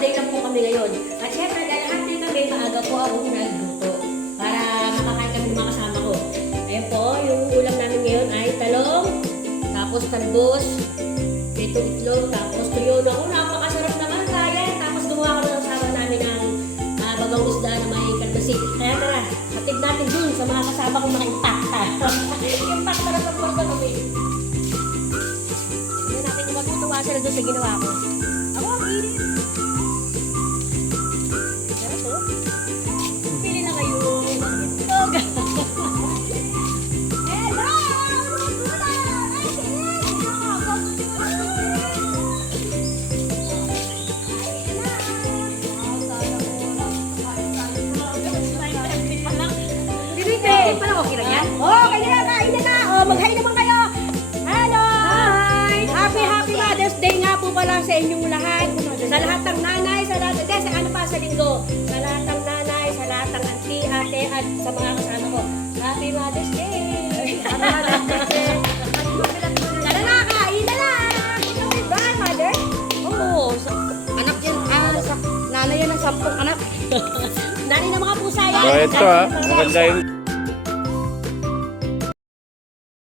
day lang po kami ngayon. At syempre, dahil happy kami, maaga po ako nagluto. Para makakain kami ng mga kasama ko. Ayan po, yung ulam namin ngayon ay talong, tapos talbos, itong itlog, tapos tuyo na ko. Napakasarap naman kaya. Tapos gumawa ko ng kasama namin ng bagang isda na may kalbasi. Kaya tara, hatid natin dun sa mga kasama kong mga impacta. Impacta na sa porta kami. Tignan natin kung magtutuwa sila doon sa ginawa ko. Ako, ang init. Pero to, pili na kayo. Itlog. Hello! Parang okay lang yan? Oh, kayo na, kain na. Oh, mag-hi naman kayo. Hello! Hi! Happy Mother's Day nga po pala sa inyong lahat. Sa lahat ng nanay, sa lahat sa ano pa sa linggo. Sa lahat ng nanay, sa lahat ng auntie, ate, at sa mga kasama ko. Happy Mother's Day! Tara na, kain na lang! Bye, Mother! Oo, Anak yan, nanay yan ng 10 anak. Nanay ng mga pusa yan. So ito maganda yung